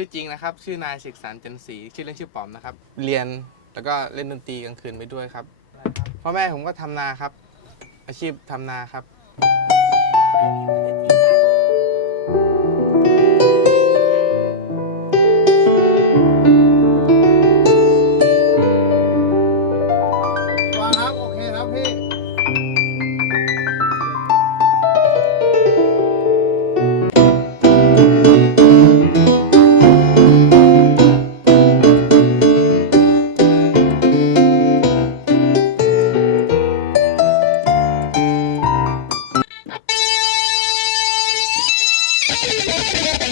ชื่อจริงนะครับ ชื่อนายศิกสารจันทร์ศรีชื่อเล่นชื่อป๋อมนะครับ เรียนแล้วก็เล่นดนตรีกลางคืนไปด้วยครับพ่อแม่ผมก็ทำนาครับ อาชีพทำนาครับ